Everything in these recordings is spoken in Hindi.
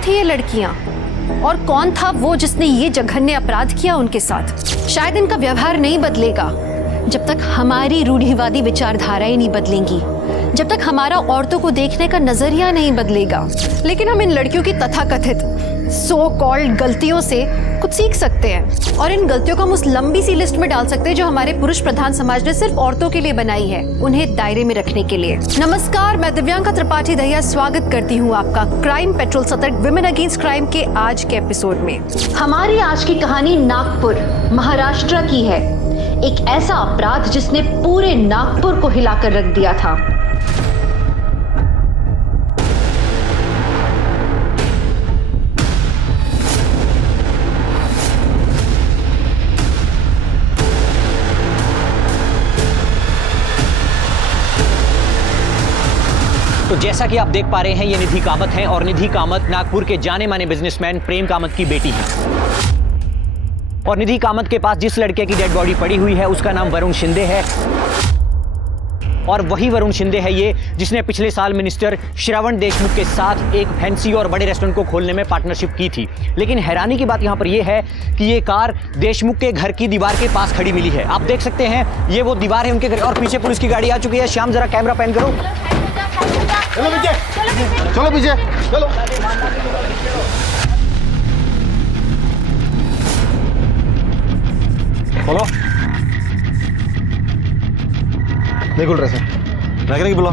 थी ये लड़कियां और कौन था वो जिसने ये जघन्य अपराध किया उनके साथ? शायद इनका व्यवहार नहीं बदलेगा जब तक हमारी रूढ़िवादी विचारधाराएं नहीं बदलेंगी, जब तक हमारा औरतों को देखने का नजरिया नहीं बदलेगा। लेकिन हम इन लड़कियों की तथाकथित सो कॉल्ड गलतियों से कुछ सीख सकते हैं और इन गलतियों को हम उस लंबी सी लिस्ट में डाल सकते हैं जो हमारे पुरुष प्रधान समाज ने सिर्फ औरतों के लिए बनाई है, उन्हें दायरे में रखने के लिए। नमस्कार, मैं दिव्यांका त्रिपाठी दहिया स्वागत करती हूँ आपका क्राइम पेट्रोल सतर्क विमेन अगेंस्ट क्राइम के आज के एपिसोड में। हमारी आज की कहानी नागपुर महाराष्ट्र की है। एक ऐसा अपराध जिसने पूरे नागपुर को हिलाकर रख दिया था। तो जैसा कि आप देख पा रहे हैं, ये निधि कामत हैं और निधि कामत नागपुर के जाने माने बिजनेसमैन प्रेम कामत की बेटी हैं। और निधि कामत के पास जिस लड़के की डेड बॉडी पड़ी हुई है उसका नाम वरुण शिंदे है और वही वरुण शिंदे है ये जिसने पिछले साल मिनिस्टर श्रवण देशमुख के साथ एक फैंसी और बड़े रेस्टोरेंट को खोलने में पार्टनरशिप की थी। लेकिन हैरानी की बात यहाँ पर यह है कि ये कार देशमुख के घर की दीवार के पास खड़ी मिली है। आप देख सकते हैं ये वो दीवार है उनके घर और पीछे पुलिस की गाड़ी आ चुकी है। श्याम जरा कैमरा पैन करो। चलो पीछे, चलो पीछे, चलो। बोलो। नहीं खुल रहा सर। लग रहा है कि बोलो।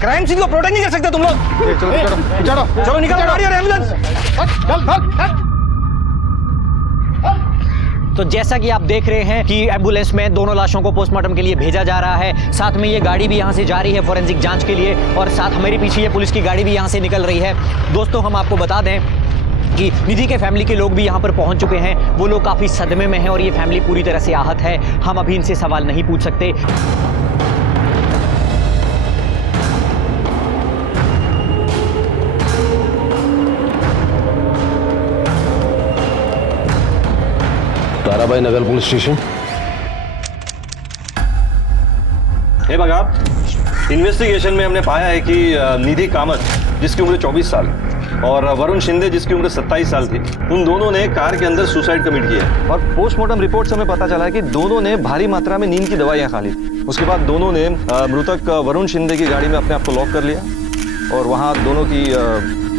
क्राइम सीन को प्रोटेक्ट नहीं कर सकते तुम लोग। चलो, चलो, चलो निकल गाड़ी और एम्बुलेंस। चल, चल। तो जैसा कि आप देख रहे हैं कि एम्बुलेंस में दोनों लाशों को पोस्टमार्टम के लिए भेजा जा रहा है। साथ में ये गाड़ी भी यहाँ से जा रही है फॉरेंसिक जांच के लिए और साथ हमारे पीछे ये पुलिस की गाड़ी भी यहाँ से निकल रही है। दोस्तों, हम आपको बता दें कि निधि के फैमिली के लोग भी यहाँ पर पहुँच चुके हैं। वो लोग काफ़ी सदमे में हैं और ये फैमिली पूरी तरह से आहत है। हम अभी इनसे सवाल नहीं पूछ सकते। ताराबाई नगर पुलिस स्टेशन। हे बघा, इन्वेस्टिगेशन में हमने पाया है कि निधि कामत जिसकी उम्र 24 साल और वरुण शिंदे जिसकी उम्र 27 साल थी, उन दोनों ने कार के अंदर सुसाइड कमिट किया है। और पोस्टमार्टम रिपोर्ट से हमें पता चला है कि दोनों ने भारी मात्रा में नींद की दवाइयां खा ली। उसके बाद दोनों ने मृतक वरुण शिंदे की गाड़ी में अपने आप को लॉक कर लिया और वहां दोनों की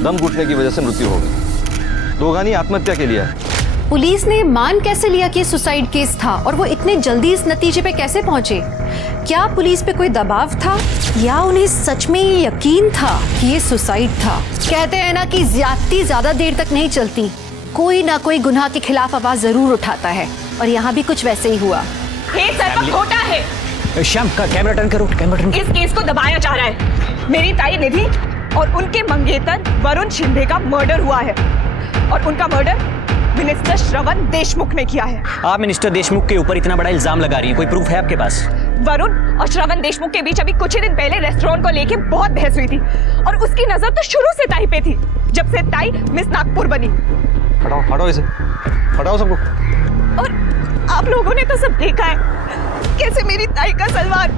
दम घुटने की वजह से मृत्यु हो गई। दोगानी आत्महत्या के लिए है। पुलिस ने मान कैसे लिया कि सुसाइड केस था और वो इतने जल्दी इस नतीजे पे कैसे पहुंचे? क्या पुलिस पे कोई दबाव था या उन्हें सच में ये यकीन था कि ये सुसाइड था? कहते हैं ना कि ज्यादती ज्यादा देर तक नहीं चलती, कोई ना कोई गुनाह के खिलाफ आवाज जरूर उठाता है और यहाँ भी कुछ वैसे ही हुआ। खोटा है। श्याम का कैमरा टर्न करो, कैमरा टर्न। इस केस को दबाया जा रहा है। मेरी ताई निधि और उनके मंगेतर वरुण शिंदे का मर्डर हुआ है और उनका मर्डर मिनिस्टर श्रवण देशमुख ने किया है। आप मिनिस्टर देशमुख के ऊपर इतना बड़ा इल्जाम लगा रही हैं, कोई प्रूफ है आपके पास? वरुण और श्रवण देशमुख के बीच अभी कुछ ही दिन पहले रेस्टोरेंट को लेके बहुत बहस हुई थी और उसकी नजर तो शुरू से ताई पे थी, जब से ताई मिस नागपुर बनी। हटाओ हटाओ इसे, हटाओ सबको। और आप लोगों ने तो सब देखा है कैसे मेरी ताई का सलवार,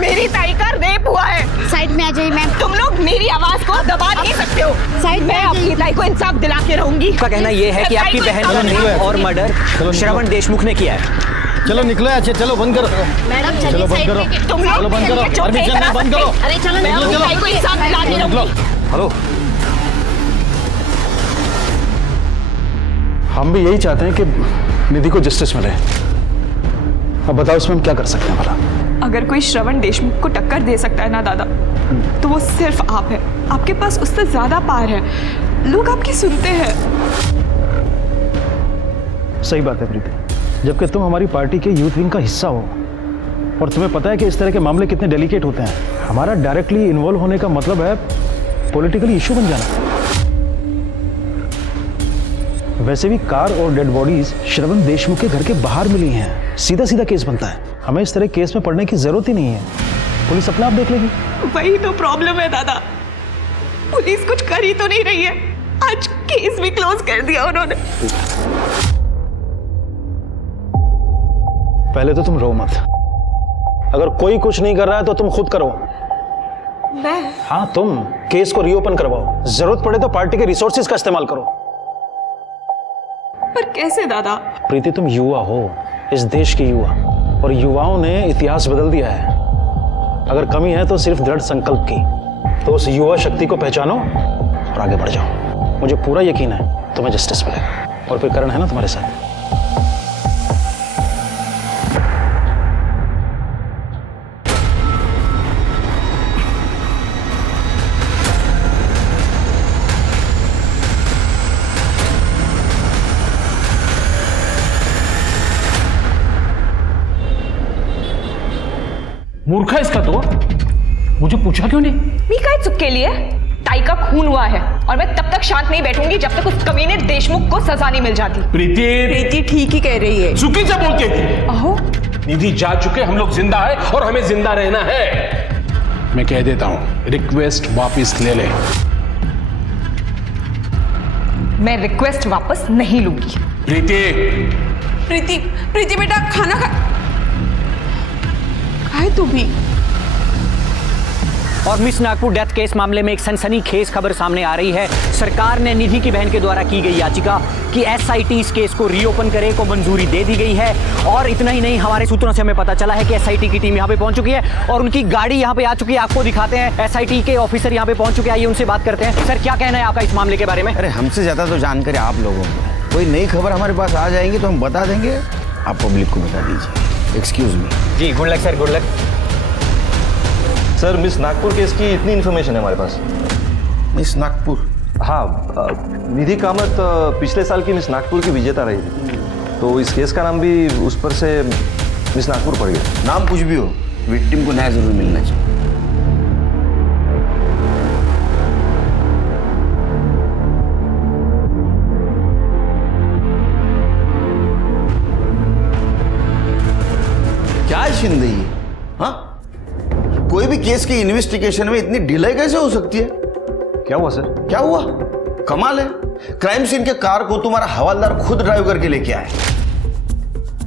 मेरी ताई का रेप हुआ है। साइड में आ जाइए मैम। तुम लोग मेरी आवाज को दबा नहीं सकते हो। साइड मैं अपनी ताई को इंसाफ दिला के रहूंगी। का कहना यह है कि आपकी बहन का रेप और मर्डर श्रवण देशमुख ने किया है। चलो निकलो अच्छे, चलो बंद करो। मैडम चलो बंद करो, तुम चलो लोग बंद करो। परमिशन नहीं, बंद करो। अरे चलो मैं अपनी ताई को इंसाफ दिला के रहूंगी। हेलो, हम भी यही चाहते हैं कि निधि को जस्टिस मिले। अब बताओ इसमें हम क्या कर सकते हैं भला? अगर कोई श्रवण देशमुख को टक्कर दे सकता है ना दादा, तो वो सिर्फ आप है। आपके पास उससे ज्यादा पार है, लोग आपकी सुनते हैं। सही बात है प्रीति, जबकि तुम हमारी पार्टी के यूथ विंग का हिस्सा हो और तुम्हें पता है कि इस तरह के मामले कितने डेलिकेट होते हैं। हमारा डायरेक्टली इन्वॉल्व होने का मतलब है पॉलिटिकली इशू बन जाना। वैसे भी कार और डेड बॉडीज श्रवण देशमुख के घर के बाहर मिली हैं, सीधा सीधा केस बनता है। हमें इस तरह केस में पड़ने की जरूरत ही नहीं है, पुलिस अपने आप देख लेगी। वही तो प्रॉब्लम है दादा, पुलिस कुछ कर ही तो नहीं रही है। आज केस भी क्लोज कर दिया उन्होंने। पहले तो तुम रो मत, अगर कोई कुछ नहीं कर रहा है तो तुम खुद करो। मैं? हाँ तुम केस को रीओपन करवाओ, जरूरत पड़े तो पार्टी के रिसोर्सेज का इस्तेमाल करो। पर कैसे दादा? प्रीति तुम युवा हो, इस देश की युवा, और युवाओं ने इतिहास बदल दिया है। अगर कमी है तो सिर्फ दृढ़ संकल्प की। तो उस युवा शक्ति को पहचानो और आगे बढ़ जाओ। मुझे पूरा यकीन है तुम्हें जस्टिस मिलेगा। और फिर करण है ना तुम्हारे साथ। मूर्खा इसका तो, मुझे पूछा क्यों नहीं? मी काय चुप के लिए? ताई का खून हुआ है और मैं तब तक शांत नहीं बैठूंगी जब तक उस कमीने देशमुख को सजा नहीं मिल जाती। प्रीति ठीक ही कह रही है। चुकी से बोलती थी। अहो, निधि जा चुके, हम लोग जिंदा है और हमें जिंदा रहना है। मैं कह देता हूं, रिक्वेस्ट वापस ले ले। मैं रिक्वेस्ट वापस नहीं लूंगी। प्रीति बेटा खाना खा। खाए तू भी। और मिस नागपुर डेथ केस मामले में एक सनसनीखेज खबर सामने आ रही है। सरकार ने निधि की बहन के द्वारा की गई याचिका कि एसआईटी इस केस को रीओपन करे को मंजूरी दे दी गई है। और इतना ही नहीं, हमारे सूत्रों से हमें पता चला है कि एसआईटी की टीम यहाँ पे पहुंच चुकी है और उनकी गाड़ी यहाँ पे आ चुकी है। आपको दिखाते हैं, एसआईटी के ऑफिसर यहाँ पे पहुंच चुके हैं। आइए उनसे बात करते हैं। सर, क्या कहना है आपका इस मामले के बारे में? अरे हमसे ज्यादा तो जानकारी आप लोगों को। कोई नई खबर हमारे पास आ जाएंगी तो हम बता देंगे, आप पब्लिक को बता दीजिए। Excuse me. जी, good luck sir, good luck. Sir, miss Nagpur case की इतनी इन्फॉर्मेशन है हमारे पास। मिस नागपुर? हाँ, निधि कामत पिछले साल की मिस नागपुर की विजेता रही थी, तो इस केस का नाम भी उस पर से मिस नागपुर पड़ गया। नाम कुछ भी हो, विक्टिम को न्याय जरूर मिलना चाहिए। क्या है शिंदे ये? हाँ, कोई भी केस की इन्वेस्टिगेशन में इतनी डिले कैसे हो सकती है? क्या हुआ सर? क्या हुआ? कमाल है, क्राइम सीन के कार को तुम्हारा हवालदार खुद ड्राइव करके लेके आया।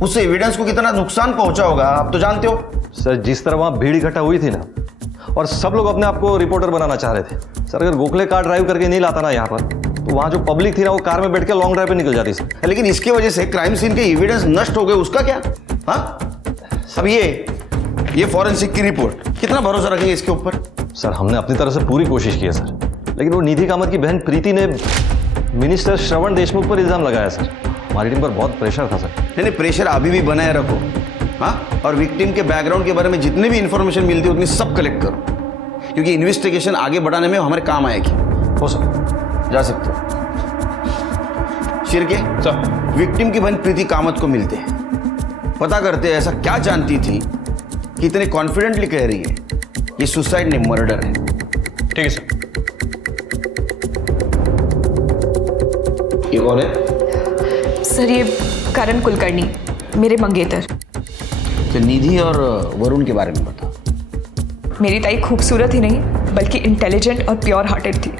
उससे एविडेंस को कितना नुकसान पहुंचा होगा आप तो जानते हो। सर, जिस तरह वहां भीड़ इकट्ठा हुई थी ना, और सब लोग अपने आप को रिपोर्टर बनाना चाह रहे थे सर, अगर गोखले कार ड्राइव करके नहीं लाता ना यहाँ पर, तो वहां जो पब्लिक थी ना, वो कार में बैठ के लॉन्ग ड्राइव पे निकल जाती सर। लेकिन इसकी वजह से क्राइम सीन के एविडेंस नष्ट हो गए, उसका क्या? हाँ, अब ये फॉरेंसिक की रिपोर्ट, कितना भरोसा रखेंगे इसके ऊपर? सर, हमने अपनी तरफ से पूरी कोशिश की है सर, लेकिन वो निधि कामत की बहन प्रीति ने मिनिस्टर श्रवण देशमुख पर इल्जाम लगाया सर। हमारी टीम पर बहुत प्रेशर था सर। नहीं, प्रेशर अभी भी बनाए रखो। हाँ, और विक्टिम के बैकग्राउंड के बारे में जितनी भी इंफॉर्मेशन मिलती है उतनी सब कलेक्ट करो, क्योंकि इन्वेस्टिगेशन आगे बढ़ाने में हमारे काम आएगी। हो सर, जा सकते हो। शिरके सर, विक्टिम की बहन प्रीति कामत को मिलते हैं, पता करते हैं ऐसा क्या जानती थी कि इतने कॉन्फिडेंटली कह रही है ये सुसाइड नहीं मर्डर है। ठीक है सर। ये कौन है? सर, ये करण कुलकर्णी, मेरे मंगेतर। तो निधि और वरुण के बारे में बताओ। मेरी ताई खूबसूरत ही नहीं बल्कि इंटेलिजेंट और प्योर हार्टेड थी।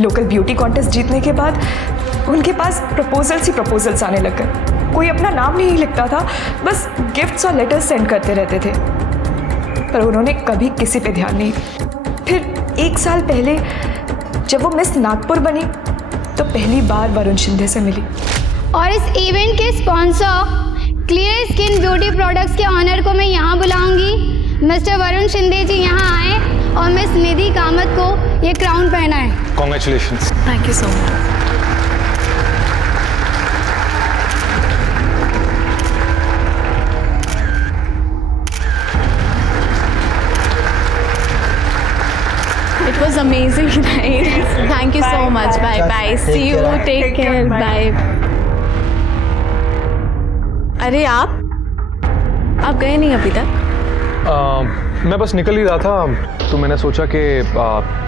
लोकल ब्यूटी कॉन्टेस्ट जीतने के बाद उनके पास प्रपोजल्स आने लग गए। कोई अपना नाम नहीं लिखता था, बस गिफ्ट्स और लेटर्स सेंड करते रहते थे, पर उन्होंने कभी किसी पे ध्यान नहीं दिया। फिर 1 साल पहले जब वो मिस नागपुर बनी तो पहली बार वरुण शिंदे से मिली। और इस इवेंट के sponsor clear skin beauty products के ऑनर को मैं यहाँ बुलाऊंगी। मिस्टर वरुण शिंदे जी यहाँ आए और मिस निधि कामत को ये क्राउन पहनाएं। Congratulations. Thank you so much. It was amazing night. Thank you so much. Bye bye. See you. Take care. Bye. अरे आप गए नहीं अभी तक? मैं बस निकल ही रहा था, तो मैंने सोचा कि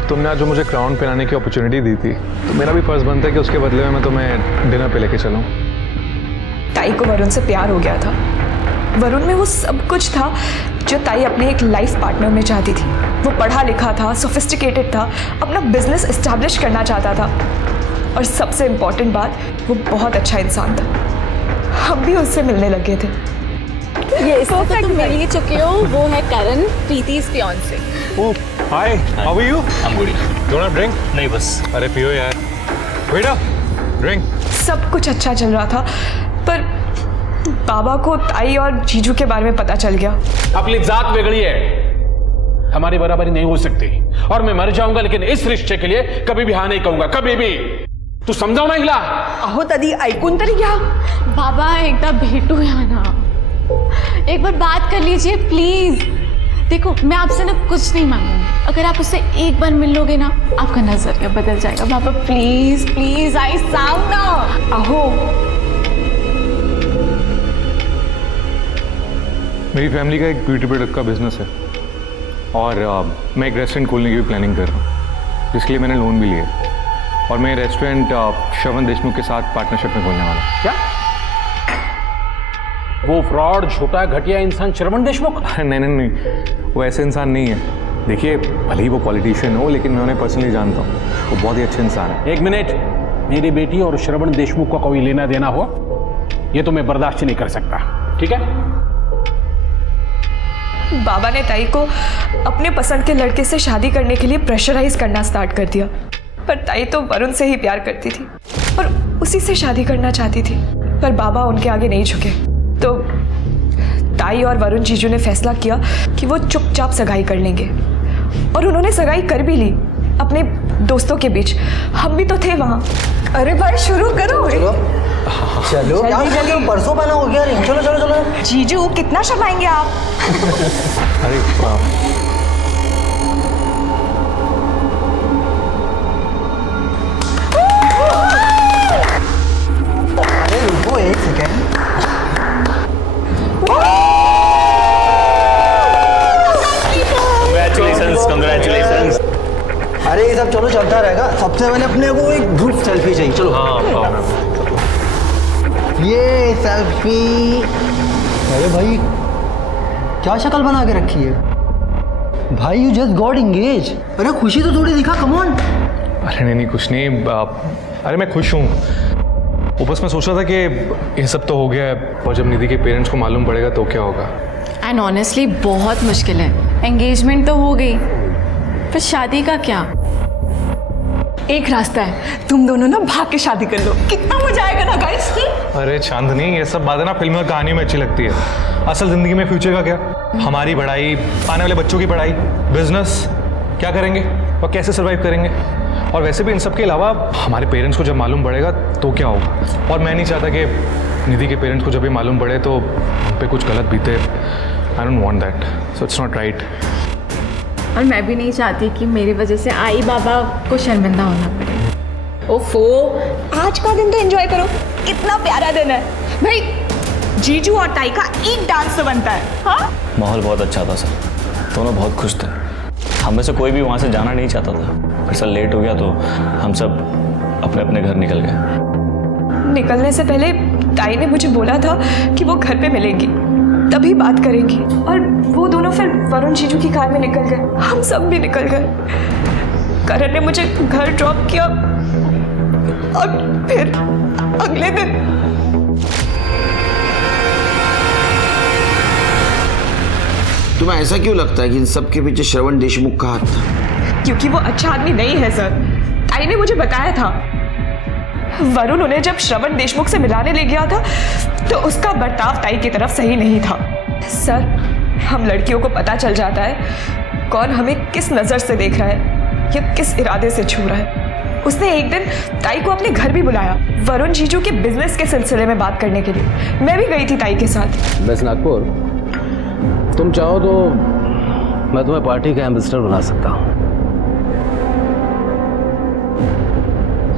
तुमने आज जो मुझे क्राउन पहनाने की अपॉर्चुनिटी दी थी, तो मेरा भी फर्ज बनता है कि उसके बदले में मैं तुम्हें डिनर पे लेके चलूं। ताई को वरुण से प्यार हो गया था। वरुण में वो सब कुछ था जो ताई अपने एक लाइफ पार्टनर में चाहती थी। वो पढ़ा लिखा था, सोफिस्टिकेटेड था, अपना बिजनेस एस्टैब्लिश करना चाहता था, और सबसे इम्पोर्टेंट बात, वो बहुत अच्छा इंसान था। हम भी उससे मिलने लगे थे। ये इसको तो तुम मिल ही चुके हो। वो है करण, प्रीति's fiancé। Oh hi, how are you? I am good. Don't have drink? नहीं बस। अरे पियो यार। Wait up, drink. सब कुछ अच्छा चल रहा था, पर बाबा को ताई और जीजू के बारे में पता चल गया। अपनी जात वेगड़ी है, हमारी बराबरी नहीं हो सकती, और मैं मर जाऊंगा लेकिन इस रिश्ते के लिए कभी भी हाँ नहीं कहूंगा, कभी भी। तू समजाव ना हिला? अहो दादी ऐकून तरी घ्या। बाबा एकदा भेटूया ना, एक बार बात कर लीजिए प्लीज। देखो मैं आपसे ना कुछ नहीं मांगूंगी, अगर आप उससे एक बार मिल लोगे ना, आपका नजरिया बदल जाएगा। बाबा प्लीज प्लीज, आई सांग ना। अहो, मेरी फैमिली का एक ब्यूटी प्रोडक्ट का बिजनेस है, और मैं एक रेस्टोरेंट खोलने की भी प्लानिंग कर रहा हूँ, जिसके लिए मैंने लोन भी लिया, और मैं रेस्टोरेंट श्रवण देशमुख के साथ पार्टनरशिप में खोलने वाला हूँ। क्या? वो फ्रॉड, झूठा, घटिया इंसान श्रवण देशमुख? नहीं नहीं नहीं, वो ऐसे इंसान नहीं है। देखिए, भले ही वो पॉलिटिशियन हो, लेकिन मैं उन्हें पर्सनली जानता हूँ, वो बहुत ही अच्छे इंसान है। एक मिनट, मेरी बेटी और श्रवण देशमुख का कोई लेना देना हो, ये तो मैं बर्दाश्त नहीं कर सकता, ठीक है? बाबा ने ताई को अपने पसंद के लड़के से शादी करने के लिए प्रेशराइज करना स्टार्ट कर दिया, पर ताई तो वरुण से ही प्यार करती थी और उसी से शादी करना चाहती थी, पर बाबा उनके आगे नहीं झुके। तो ताई और वरुण जीजू ने फैसला किया कि वो चुपचाप सगाई कर लेंगे, और उन्होंने सगाई कर भी ली अपने दोस्तों के बीच। हम भी तो थे वहाँ। अरे भाई शुरू करो। चलो जल्दी, परसों बना हो गया। चलो चलो चलो। जीजू कितना शर्माएंगे आप? अरे अरे रुको एक सेकेंड। Congratulations. अरे ये सब चलो चलता रहेगा, सबसे पहले अपने को एक ग्रुप सेल्फी चाहिए। चलो ये सेल्फी। अरे भाई क्या शक्ल बना के रखी है भाई, यू जस्ट गॉट एंगेज। अरे खुशी तो थोड़ी दिखा, कम ऑन। अरे नहीं कुछ नहीं, अरे मैं खुश हूँ। वो बस मैं सोच रहा था कि ये सब तो हो गया है, और जब निधि के पेरेंट्स को मालूम पड़ेगा तो क्या होगा। एंड ऑनेस्टली बहुत मुश्किल है। एंगेजमेंट तो हो गई, पर शादी का क्या? एक रास्ता है, तुम दोनों ना भाग के शादी कर लो, कितना मजा आएगा ना गाइस। अरे चांदनी, ये सब बातें ना फिल्म और कहानी में अच्छी लगती है, असल जिंदगी में फ्यूचर का क्या? हमारी पढ़ाई, आने वाले बच्चों की पढ़ाई, बिजनेस, क्या करेंगे और कैसे सर्वाइव करेंगे? और वैसे भी इन सब के अलावा हमारे पेरेंट्स को जब मालूम पड़ेगा तो क्या होगा? और मैं नहीं चाहता कि निधि के पेरेंट्स को जब भी मालूम पड़े तो उन पे कुछ गलत बीते। I don't want that, so it's not right. और मैं भी नहीं चाहती कि मेरी वजह से आई बाबा को शर्मिंदा होना पड़े। ओफो, आज का दिन तो एंजॉय करो, कितना प्यारा दिन है भाई। जीजू और ताई का एक डांस तो बनता है। हाँ, माहौल बहुत अच्छा था सर, दोनों बहुत खुश थे। हम में से कोई भी वहाँ से जाना नहीं चाहता था, फिर सर लेट हो गया तो हम सब अपने अपने घर निकल गए। निकलने से पहले ताई ने मुझे बोला था कि वो घर पे मिलेंगी, तभी बात करेंगी, और वो दोनों फिर वरुण जीजू की कार में निकल गए। हम सब भी निकल गए। करण ने मुझे घर ड्रॉप किया, और फिर अगले दिन तुम्हें ऐसा क्यों लगता है कि इन सब के पीछे श्रवण देशमुख का हाथ था? क्योंकि वो अच्छा आदमी नहीं है सर। ताई ने मुझे बताया था, वरुण उन्हें जब श्रवण देशमुख से मिलाने ले गया था तो उसका बर्ताव ताई की तरफ सही नहीं था। सर, हम लड़कियों को पता चल जाता है कौन हमें किस नज़र से देख रहा है या किस इरादे से छू रहा है। उसने एक दिन ताई को अपने घर भी बुलाया, वरुण जीजू के बिजनेस के सिलसिले में बात करने के लिए। मैं भी गई थी ताई के साथ। बस नागपुर, तुम चाहो तो मैं तुम्हें पार्टी का एम्बेसडर बना सकता हूँ।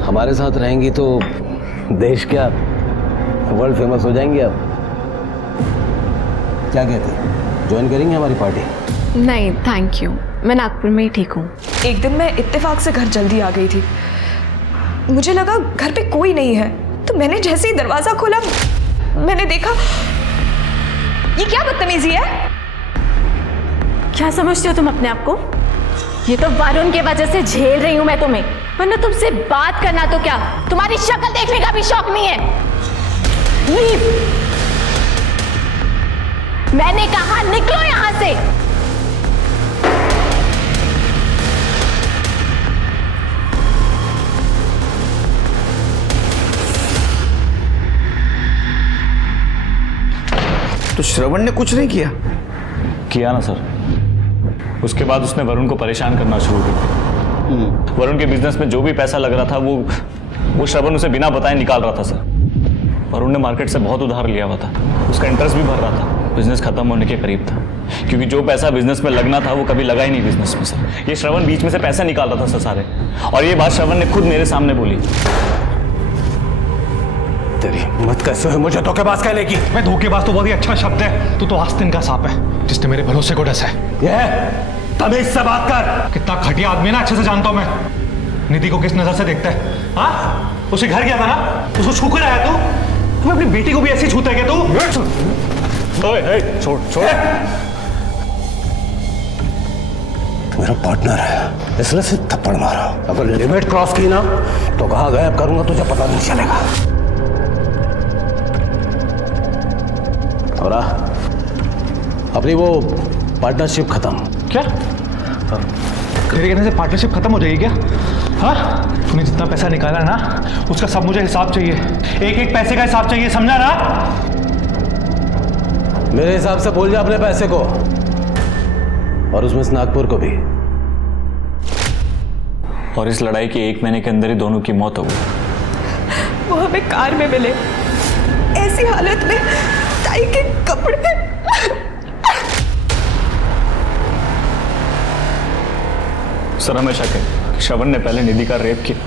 हमारे साथ रहेंगी तो देश क्या, वर्ल्ड फेमस हो जाएंगे आप। क्या कहती, ज्वाइन करेंगे हमारी पार्टी? नहीं थैंक यू, मैं नागपुर में ही ठीक हूँ। एक दिन मैं इत्तेफाक से घर जल्दी आ गई थी। मुझे लगा घर पे कोई नहीं है, तो मैंने जैसे ही दरवाजा खोला मैंने देखा, ये क्या बदतमीजी है? क्या समझते हो तुम अपने आप को? ये तो वरुण के वजह से झेल रही हूं मैं तुम्हें, वरना तुमसे बात करना तो क्या, तुम्हारी शक्ल देखने का भी शौक नहीं है। लीव। मैंने कहा निकलो यहां से। तो श्रवण ने कुछ नहीं किया ना सर। उसके बाद उसने वरुण को परेशान करना शुरू कर दिया। वरुण के बिजनेस में जो भी पैसा लग रहा था वो श्रवण उसे बिना बताए निकाल रहा था सर। वरुण ने मार्केट से बहुत उधार लिया हुआ था, उसका इंटरेस्ट भी भर रहा था। बिजनेस खत्म होने के करीब था, क्योंकि जो पैसा बिजनेस में लगना था वो कभी लगा ही नहीं बिजनेस में सर। ये श्रवण बीच में से पैसा निकाल रहा था सर सारे, और ये बात श्रवण ने खुद मेरे सामने बोली। तेरी हिम्मत कैसे है मुझे धोखेबाज कहने की? मैं धोखेबाज तो बहुत ही अच्छा शब्द है। तू तो आस्तीन का सांप है जिसने मेरे भरोसे को डसा है। ये तमीज से बात कर। कितना घटिया आदमी है ना, अच्छे से जानता हूं मैं। निधि को किस नजर से देखता है? हाँ, उसे घर गया था ना, उसको छू कर आया तू? मैं अपनी बेटी को भी ऐसे छूता है क्या तू? ओए, छोड़ छोड़। मेरा पार्टनर है इसलिए से थप्पड़ मारा। अगर लिमिट क्रॉस की ना तो कहाँ गायब करूंगा तुझे पता नहीं चलेगा। और अपनी वो पार्टनरशिप खत्म। क्या तेरे कहने से पार्टनरशिप खत्म हो जाएगी क्या? हाँ, तूने जितना पैसा निकाला ना उसका सब मुझे हिसाब चाहिए। एक एक पैसे का हिसाब चाहिए, समझा ना? मेरे हिसाब से भूल जा अपने पैसे को, और उसमें नागपुर को भी। और इस लड़ाई के 1 महीने के अंदर ही दोनों की मौत हो गई। वो हमें कार में मिले, ऐसी हालत में, टाई के कपड़े। सर हमें शक है श्रवण ने पहले निधि का रेप किया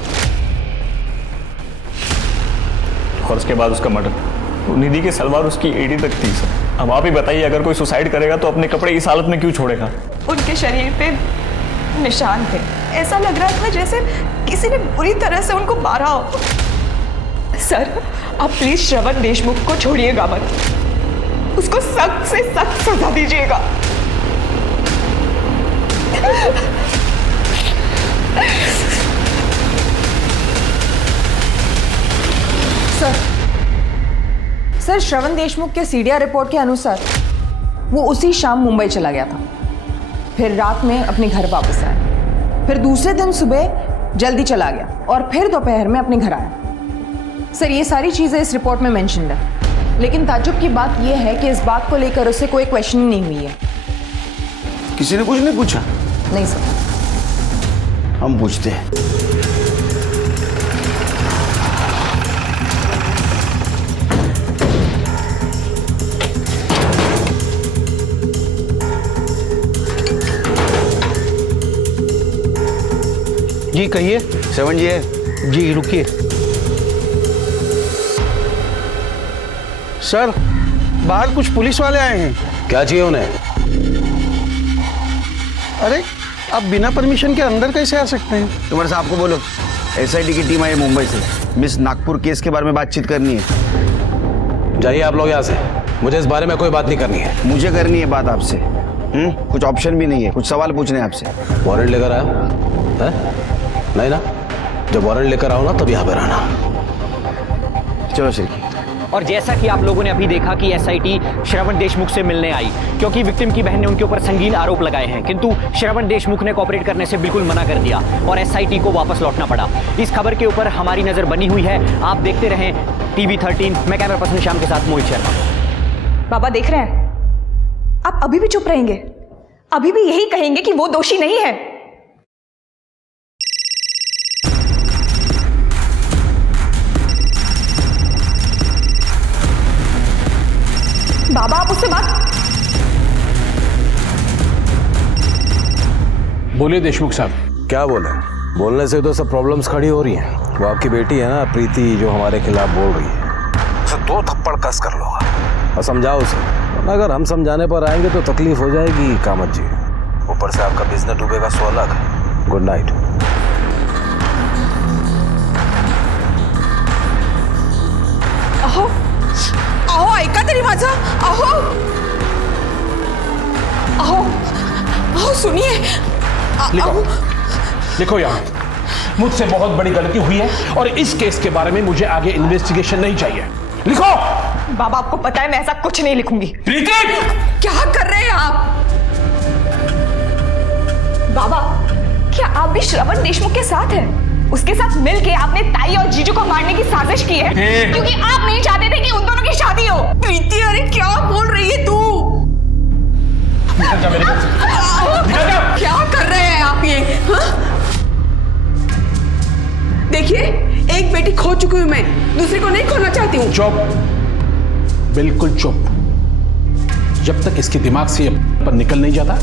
और उसके बाद उसका मर्डर। निधि की सलवार उसकी एड़ी तक थी सर। अब आप ही बताइए, अगर कोई सुसाइड करेगा तो अपने कपड़े इस हालत में क्यों छोड़ेगा? उनके शरीर पे निशान थे, ऐसा लग रहा था जैसे किसी ने बुरी तरह से उनको मारा हो। सर आप प्लीज श्रवण देशमुख को छोड़िएगा मत, उसको सख्त से सख्त सजा दीजिएगा। सर श्रवण देशमुख के सीडीआर रिपोर्ट के अनुसार वो उसी शाम मुंबई चला गया था, फिर रात में अपने घर वापस आया, फिर दूसरे दिन सुबह जल्दी चला गया और फिर दोपहर में अपने घर आया। सर ये सारी चीज़ें इस रिपोर्ट में मेंशन्ड है, लेकिन ताज्जुब की बात यह है कि इस बात को लेकर उससे कोई क्वेश्चनिंग नहीं हुई है। किसी ने कुछ नहीं पूछा? नहीं सर। हम पूछते हैं। जी कहिए। श्रवण जी है? जी रुकिए। सर बाहर कुछ पुलिस वाले आए हैं। क्या चाहिए उन्हें? अरे आप बिना परमिशन के अंदर कैसे आ सकते हैं? तुम्हारे साहब को बोलो, एसआईटी की टीम आई है मुंबई से, मिस नागपुर केस के बारे में बातचीत करनी है। जाइए आप लोग यहाँ से, मुझे इस बारे में कोई बात नहीं करनी है। मुझे करनी है बात आपसे। कुछ ऑप्शन भी नहीं है, कुछ सवाल पूछने हैं आपसे। वारंट लेकर आया है? नहीं ना, जब वारंट लेकर आओ ना तब यहाँ पर आना। चलो श्री। और जैसा कि आप लोगों ने अभी देखा कि एसआईटी श्रवण देशमुख से मिलने आई, क्योंकि विक्टिम की बहन ने उनके ऊपर संगीन आरोप लगाए हैं, किंतु श्रवण देशमुख ने कोऑपरेट करने से बिल्कुल मना कर दिया और एसआईटी को वापस लौटना पड़ा। इस खबर के ऊपर हमारी नजर बनी हुई है, आप देखते रहें टीवी 13। मैं कैमरा पर्सन श्याम के साथ मोहित शर्मा। बाबा देख रहे हैं, आप अभी भी चुप रहेंगे? अभी भी यही कहेंगे कि वो दोषी नहीं है? बाबा आप उससे बात। बोलिए देशमुख साहब। क्या बोले? बोलने से तो सब प्रॉब्लम्स खड़ी हो रही हैं। वो आपकी बेटी है ना प्रीति, जो हमारे खिलाफ बोल रही है, उसे 2 थप्पड़ कस कर लो और समझाओ उसे, अगर हम समझाने पर आएंगे तो तकलीफ हो जाएगी कामत जी। ऊपर से आपका बिजनेस डूबेगा 100 लाख। Good night. अहो अहो ऐका तरी माझं। अहो अहो अहो सुनिए। लिखो लिखो यहाँ, मुझसे बहुत बड़ी गलती हुई है और इस केस के बारे में मुझे आगे इन्वेस्टिगेशन नहीं चाहिए। लिखो। बाबा आपको पता है मैं ऐसा कुछ नहीं लिखूंगी। प्रीति! क्या कर रहे हैं आप? बाबा क्या आप भी श्रवण देशमुख के साथ हैं? उसके साथ मिलके आपने ताई और जीजू को मारने की साजिश की है क्योंकि आप नहीं चाहते थे कि उन दोनों की शादी हो। प्रीति अरे क्या बोल रही है तू? क्या कर रहे हैं आप ये? देखिए एक बेटी खो चुकी हूं मैं, दूसरी को नहीं खोना चाहती हूँ। चुप, बिल्कुल चुप। जब तक इसके दिमाग से ये पर निकल नहीं जाता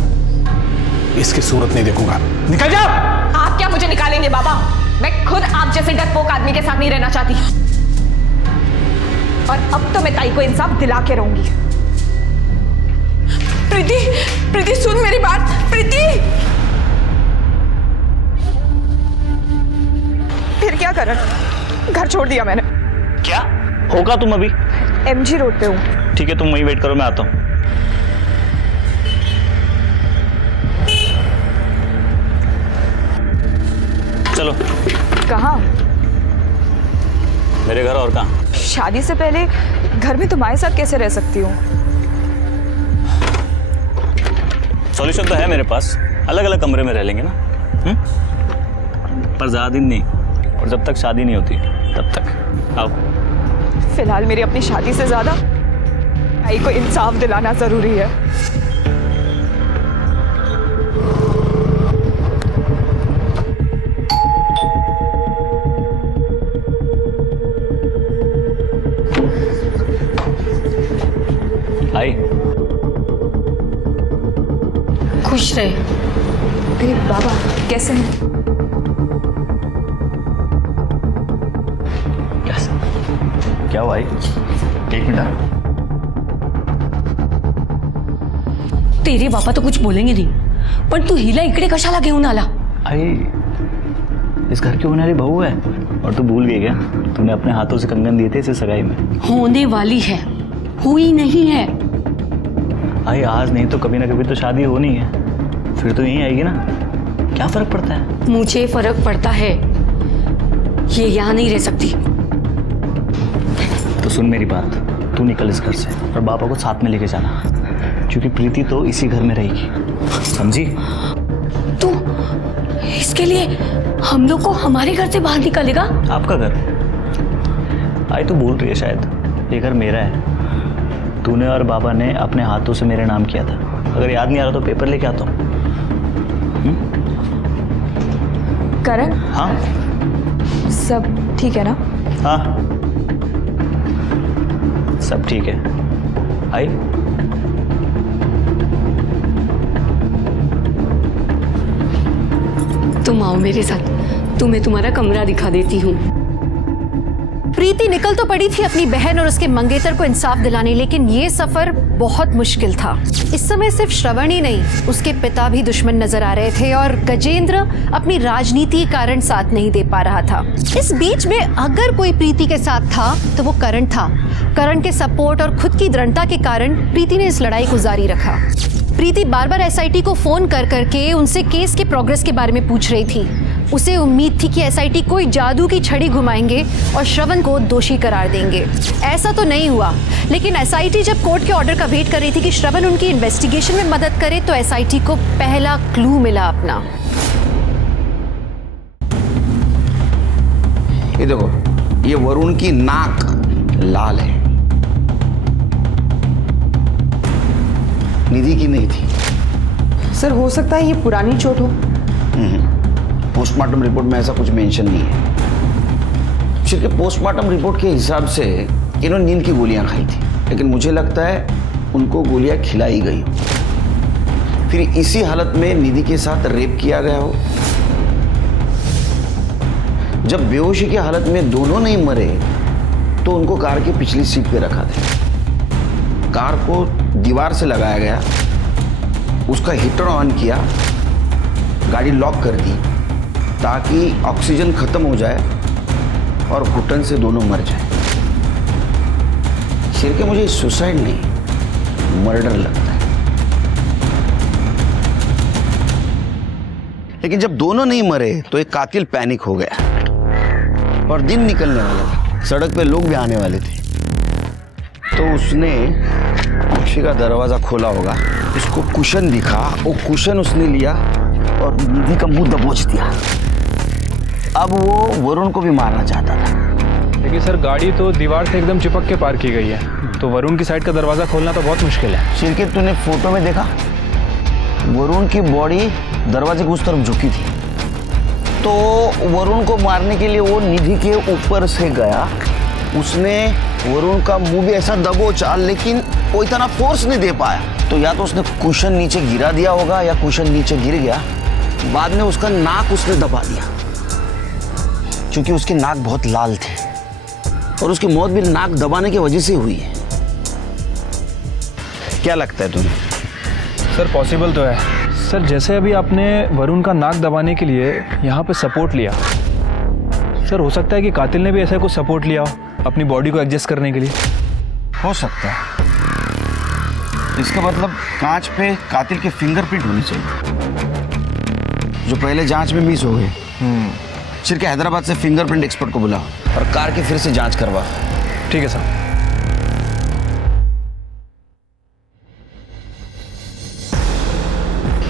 इसकी सूरत नहीं देखूंगा। निकल जा। आप क्या मुझे निकालेंगे बाबा? मैं खुद आप जैसे डरपोक आदमी के साथ नहीं रहना चाहती और अब तो मैं ताई को इंसाफ दिला के रहूंगी। प्रीति प्रीति सुन मेरी बात। प्रीति फिर क्या करण? घर छोड़ दिया मैंने। क्या होगा तुम अभी? MG रोड पे हूँ। ठीक है तुम वहीं वेट करो, मैं आता हूँ। चलो। कहाँ? मेरे घर और कहाँ? शादी से पहले घर में तुम्हारे साथ कैसे रह सकती हूँ? सॉल्यूशन तो है मेरे पास, अलग अलग कमरे में रह लेंगे ना। पर ज्यादा दिन नहीं, और जब तक शादी नहीं होती तब तक। आओ। फिलहाल मेरी अपनी शादी से ज्यादा ताई को इंसाफ दिलाना जरूरी है। आई। खुश रहे। अरे बाबा कैसे हैं? क्या हुआ? एक मिनट। तेरे बापा तो कुछ बोलेंगे नहीं, पण तू हिला इकडे कशाला घेऊन आला? आई इस घर की होने वाली बहू है और तू भूल गई क्या? तूने अपने हाथों से कंगन दिए थे इसे सगाई में। होने वाली है, हुई नहीं है। आई आज नहीं तो कभी ना कभी तो शादी होनी है, फिर तो यहीं आएगी ना। क्या फर्क पड़ता है? मुझे फर्क पड़ता है, ये यहाँ नहीं रह सकती। तो सुन मेरी बात, तू निकल इस घर से और पापा को साथ में लेके जाना, क्योंकि प्रीति तो इसी घर में रहेगी, समझी? तू इसके लिए हम लोग को हमारे घर से बाहर निकालेगा? आपका घर? आई तो भूल रही है शायद, ये घर मेरा है। तूने और बाबा ने अपने हाथों से मेरे नाम किया था। अगर याद नहीं आ रहा तो पेपर लेके आता हूँ। करण? हाँ सब ठीक है ना? हाँ सब ठीक है। आई तुम आओ मेरे साथ, तुम्हें तुम्हारा कमरा दिखा देती हूँ। प्रीति निकल तो पड़ी थी अपनी बहन और उसके मंगेतर को इंसाफ दिलाने, लेकिन ये सफर बहुत मुश्किल था। इस समय सिर्फ श्रवण ही नहीं, उसके पिता भी दुश्मन नजर आ रहे थे और गजेंद्र अपनी राजनीति कारण साथ नहीं दे पा रहा था। इस बीच में अगर कोई प्रीति के साथ था तो वो करण था। करण के सपोर्ट और खुद की दृढ़ता के कारण प्रीति ने इस लड़ाई को जारी रखा। प्रीति बार बार SIT को फोन कर करके उनसे केस के प्रोग्रेस के बारे में पूछ रही थी। उसे उम्मीद थी कि SIT कोई जादू की छड़ी घुमाएंगे और श्रवण को दोषी करार देंगे। ऐसा तो नहीं हुआ, लेकिन SIT जब कोर्ट के ऑर्डर का वेट कर रही थी कि श्रवण उनकी इन्वेस्टिगेशन में मदद करे तो SIT को पहला क्लू मिला अपना। ये देखो, ये वरुण की नाक लाल है, निधि की नहीं थी। सर हो सकता है ये पुरानी चोट हो। पोस्टमार्टम रिपोर्ट में ऐसा कुछ मेंशन नहीं है। सिर्फ पोस्टमार्टम रिपोर्ट के हिसाब से इन्होंने नींद की गोलियां खाई थी, लेकिन मुझे लगता है उनको गोलियां खिलाई गई, फिर इसी हालत में निधि के साथ रेप किया गया हो। जब बेहोशी की हालत में दोनों नहीं मरे तो उनको कार की पिछली सीट पे रखा था। कार को दीवार से लगाया गया, उसका हीटर ऑन किया, गाड़ी लॉक कर दी ताकि ऑक्सीजन खत्म हो जाए और घुटन से दोनों मर जाए। शेर के मुझे सुसाइड नहीं, मर्डर लगता है। लेकिन जब दोनों नहीं मरे तो एक कातिल पैनिक हो गया और दिन निकलने वाला था, सड़क पे लोग भी आने वाले थे, तो उसने पीछे का दरवाजा खोला होगा, उसको कुशन दिखा, वो कुशन उसने लिया और निधि का मुंह दबोच दिया। अब वो वरुण को भी मारना चाहता था। लेकिन सर गाड़ी तो दीवार से एकदम चिपक के पार की गई है, तो वरुण की साइड का दरवाजा खोलना तो बहुत मुश्किल है। शिरके, तूने फोटो में देखा वरुण की बॉडी दरवाजे की उस तरफ झुकी थी, तो वरुण को मारने के लिए वो निधि के ऊपर से गया, उसने वरुण का मुंह भी ऐसा दबोचा, लेकिन वो इतना फोर्स नहीं दे पाया। तो या तो उसने कुशन नीचे गिरा दिया होगा या कुशन नीचे गिर गया। बाद में उसका नाक उसने दबा दिया, क्योंकि उसके नाक बहुत लाल थे और उसकी मौत भी नाक दबाने की वजह से हुई है। क्या लगता है तुम्हें? सर पॉसिबल तो है सर, जैसे अभी आपने वरुण का नाक दबाने के लिए यहाँ पे सपोर्ट लिया, सर हो सकता है कि कातिल ने भी ऐसा कुछ सपोर्ट लिया हो अपनी बॉडी को एडजस्ट करने के लिए। हो सकता है। इसका मतलब कांच पे कातिल के फिंगरप्रिंट होने चाहिए, जो पहले जांच में मिस हो गए। सिर्फ हैदराबाद से फिंगरप्रिंट एक्सपर्ट को बुलाओ और कार की फिर से जांच करवा। ठीक है सर।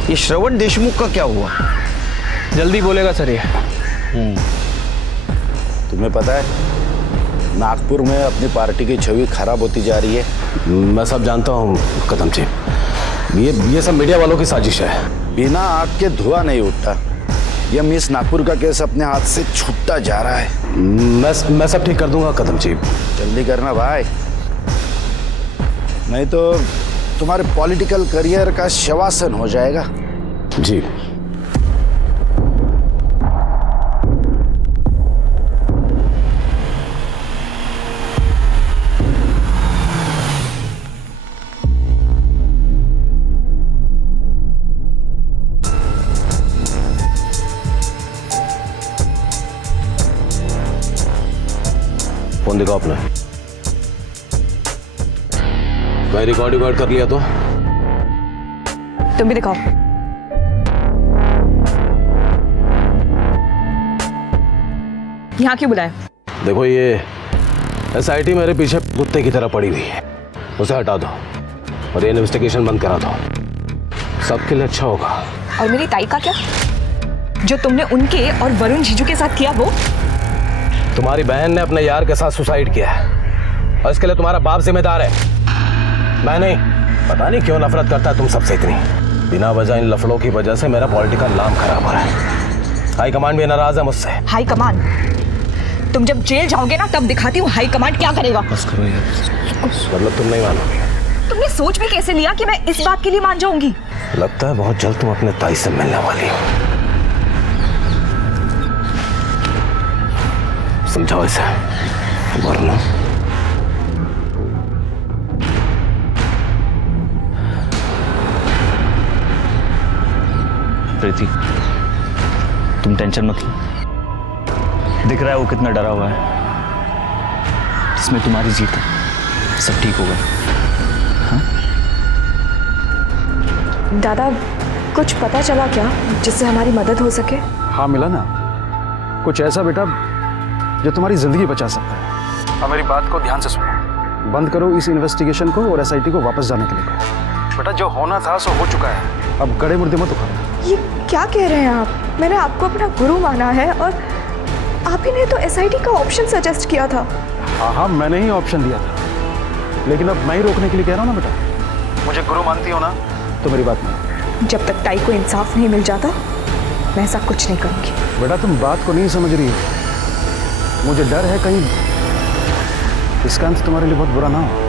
ये श्रवण देशमुख का क्या हुआ? जल्दी बोलेगा सर ये। तुम्हें पता है नागपुर में अपनी पार्टी की छवि खराब होती जा रही है। मैं सब जानता हूँ कदम जी, ये सब मीडिया वालों की साजिश है। बिना आग के धुआं नहीं उठता। ये मिस नागपुर का केस अपने हाथ से छूटता जा रहा है। मैं सब ठीक कर दूंगा कदम जी। जल्दी करना भाई, नहीं तो तुम्हारे पॉलिटिकल करियर का शवासन हो जाएगा। जी फोन दिखाओ अपना। मैं रिकॉर्ड कर लिया तो तुम भी दिखाओ। यहाँ क्यों बुलाया? देखो ये SIT मेरे पीछे कुत्ते की तरह पड़ी हुई है, उसे हटा दो और ये इन्वेस्टिगेशन बंद करा दो, सबके लिए अच्छा होगा। और मेरी ताई का क्या, जो तुमने उनके और वरुण जीजू के साथ किया वो? तुम्हारी बहन ने अपने यार के साथ सुसाइड किया है और इसके लिए तुम्हारा बाप जिम्मेदार है, मैं नहीं। पता नहीं क्यों नफरत करता है तुम सबसे इतनी। बिना वजह इन लफड़ों की वजह से मेरा पॉलिटिकल नाम खराब हो रहा है। हाई कमांड भी नाराज है मुझसे। High command? तुम जब जेल जाओगे ना तब दिखाती हूँ हाई कमांड क्या करेगा। बस करो यार। मतलब तुम नहीं मानोगे? तुमने सोच भी कैसे लिया कि मैं इस बात के लिए मान जाऊंगी? लगता है बहुत जल्द तुम अपने ताई से मिलने वाली हो। समझाओ इसे, वरना प्रीति तुम टेंशन मत लो, दिख रहा है वो कितना डरा हुआ है, इसमें तुम्हारी जीत है, सब ठीक होगा। हाँ? दादा कुछ पता चला क्या जिससे हमारी मदद हो सके? हाँ मिला ना, कुछ ऐसा बेटा जो तुम्हारी जिंदगी बचा सकता है। अब मेरी बात को ध्यान से सुनो, बंद करो इस इन्वेस्टिगेशन को और SIT को वापस जाने के लिए कहो। बेटा जो होना था सो हो चुका है, अब गड़े मुर्दे मत उखाड़ो। ये क्या कह रहे हैं आप? मैंने आपको अपना गुरु माना है और आप ही ने तो SIT का ऑप्शन सजेस्ट किया था। हाँ मैंने ही ऑप्शन दिया था, लेकिन अब मैं ही रोकने के लिए कह रहा हूँ ना बेटा। मुझे गुरु मानती हो ना तो मेरी बात मान। जब तक ताई को इंसाफ नहीं मिल जाता मैं ऐसा कुछ नहीं करूँगी। बेटा तुम बात को नहीं समझ रही हो, मुझे डर है कहीं इसका अंत तुम्हारे लिए बहुत बुरा ना हो।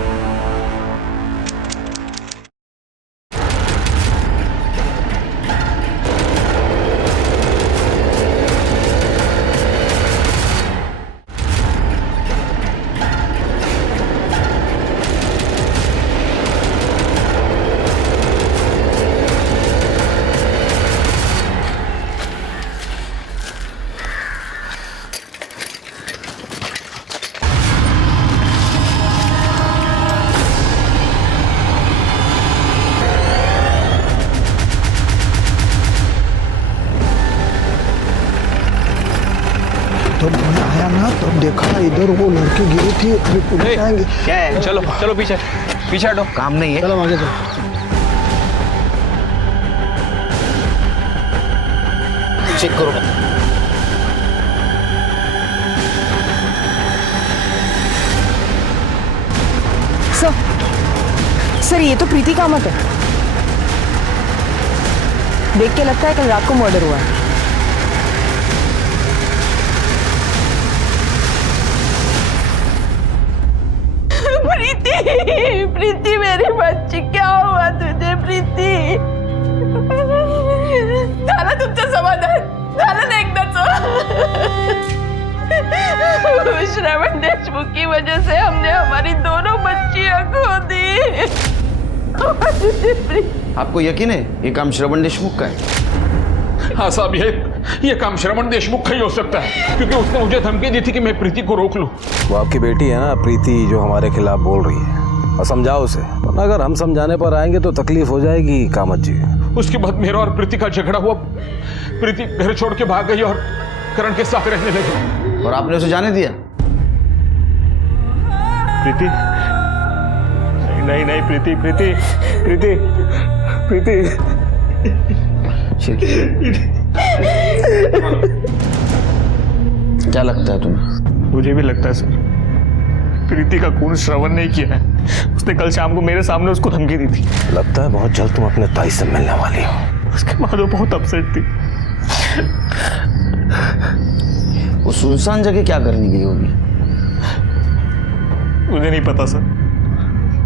तब मैं आया ना तब देखा इधर वो लड़के गिरे थे, अभी पुलिस आएंगे। क्या है? चलो चलो पीछे पीछे हटो। काम नहीं है। चलो आगे चलो। चेक करो। सर ये तो प्रीति कामत है। देख के लगता है कल रात को मर्डर हुआ है। प्रीति, प्रीति मेरी बच्ची, क्या हुआ तुझे प्रीति? झालं तुमचं समाधान, झालं ना एकदाच? श्रवण देशमुख की वजह से हमने हमारी दोनों बच्चियां खो दी। आपको यकीन है ये काम श्रवण देशमुख का है? हाँ साहब, ये काम श्रवण देशमुख का ही हो सकता है, क्योंकि उसने मुझे धमकी दी थी कि मैं प्रीति को रोक लूं। वो आपकी बेटी है ना प्रीति, जो हमारे खिलाफ बोल रही है, और समझाओ उसे, वरना अगर हम समझाने पर आएंगे तो तकलीफ हो जाएगी कामत जी। उसके बाद मेरा और प्रीति का झगड़ा हुआ। प्रीति घर छोड़ के भाग गई और करण के साथ रहने लगी। और आपने उसे जाने दिया? प्रीति नहीं नहीं प्रीति प्रीति प्रीति प्रीति क्या लगता है तुम्हें? मुझे भी लगता है सर, प्रीति का खून श्रवण नहीं किया है। उसने कल शाम को मेरे सामने उसको धमकी दी थी। लगता है बहुत जल्द तुम अपने ताई से मिलने वाली हो। उसके बाद वो बहुत अपसेट थी। वो सुनसान जगह क्या करने गई होगी? मुझे नहीं पता सर।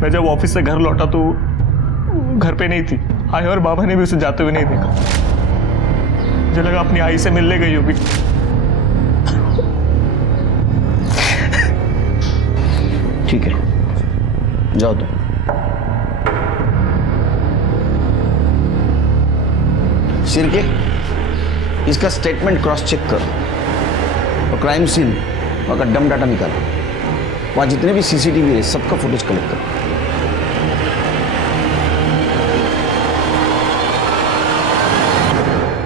मैं जब ऑफिस से घर लौटा तो घर पे नहीं थी। आई और बाबा ने भी उसे जाते हुए नहीं देखा। मुझे लगा अपनी आई से मिलने गई होगी। ठीक है, जाओ तुम। सिरके, इसका स्टेटमेंट क्रॉस चेक करो और क्राइम सीन वहाँ का डम डाटा निकालो। वहाँ जितने भी सीसीटीवी है सबका फुटेज कलेक्ट करो।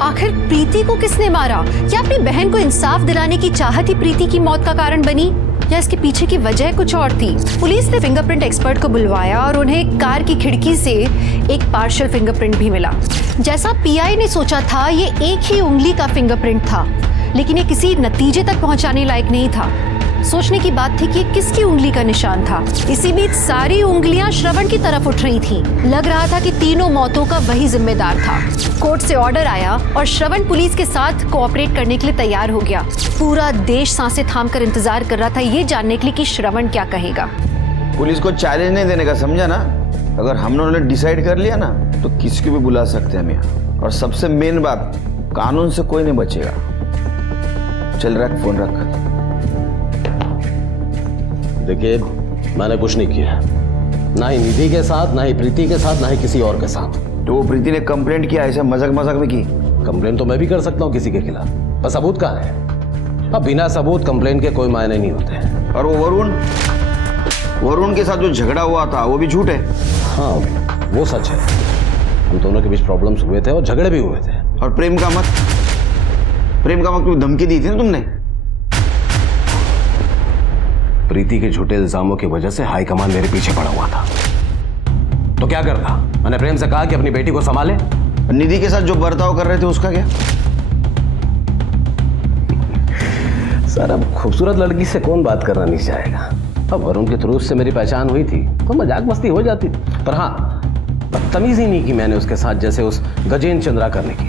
आखिर प्रीति को किसने मारा? क्या अपनी बहन को इंसाफ दिलाने की चाहत ही प्रीति की मौत का कारण बनी, या इसके पीछे की वजह कुछ और थी? पुलिस ने फिंगरप्रिंट एक्सपर्ट को बुलवाया और उन्हें कार की खिड़की से एक पार्शियल फिंगरप्रिंट भी मिला। जैसा पीआई ने सोचा था, ये एक ही उंगली का फिंगरप्रिंट था, लेकिन ये किसी नतीजे तक पहुंचाने लायक नहीं था। सोचने की बात थी कि ये किसकी उंगली का निशान था। इसी बीच सारी उंगलियां श्रवण की तरफ उठ रही थीं। लग रहा था कि तीनों मौतों का वही जिम्मेदार था। कोर्ट से ऑर्डर आया और श्रवण पुलिस के साथ कोऑपरेट करने के लिए तैयार हो गया। पूरा देश सांसें थामकर इंतजार कर रहा था ये जानने के लिए कि श्रवण क्या कहेगा। पुलिस को चैलेंज नहीं देने का, समझा ना? अगर हम लोगों ने डिसाइड कर लिया ना तो किसी को भी बुला सकते हैं हम यहाँ। और सबसे मेन बात, कानून से कोई नहीं बचेगा। चल रख, फोन रख। देखिए, मैंने कुछ नहीं किया, ना ही निधि के साथ, ना ही प्रीति के साथ, ना ही किसी और के साथ। तो वो प्रीति ने कंप्लेंट किया, ऐसा मजाक मजाक में की? कंप्लेंट तो मैं भी कर सकता हूँ किसी के खिलाफ, पर सबूत कहाँ है? अब बिना सबूत कंप्लेंट के कोई मायने नहीं होते। और वो वरुण के साथ जो झगड़ा हुआ था वो भी झूठ है? हाँ, वो सच है। हम दोनों के बीच प्रॉब्लम्स हुए थे और झगड़े भी हुए थे। और प्रेम का मत क्यों धमकी दी थी ना तुमने? प्रीति के झूठे इल्जामों की वजह से हाई कमान मेरे पीछे पड़ा हुआ था। तो क्या करता? मैंने प्रेम से कहा कि अपनी बेटी को संभाले। निधि के साथ जो बर्ताव कर रहे थे उसका क्या? सर, अब खूबसूरत लड़की से कौन बात करना नहीं चाहेगा। अब वरुण के थ्रू उससे मेरी पहचान हुई थी तो मजाक मस्ती हो जाती थी, पर हाँ, बदतमीजी नहीं की मैंने उसके साथ जैसे उस गजेंद्र चंद्रा करने की।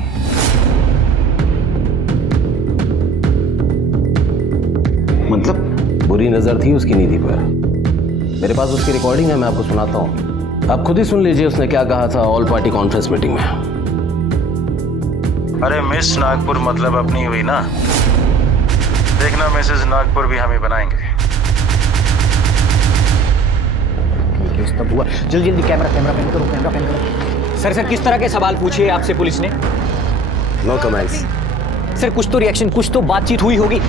मतलब? बुरी नजर थी उसकी निधि पर। मेरे पास उसकी रिकॉर्डिंग है, मैं आपको सुनाता हूँ। आप खुद ही सुन लीजिए उसने क्या कहा था ऑल पार्टी कॉन्फ्रेंस मीटिंग में। अरे मिस नागपुर मतलब अपनी हुई ना, देखना मिसेस नागपुर भी हम ही बनाएंगे। जल्दी जल्दी कैमरा पेन करो। सर किस तरह के सवाल पूछे आपसे पुलिस ने? No comments. सर कुछ तो रिएक्शन, कुछ तो बातचीत हुई होगी।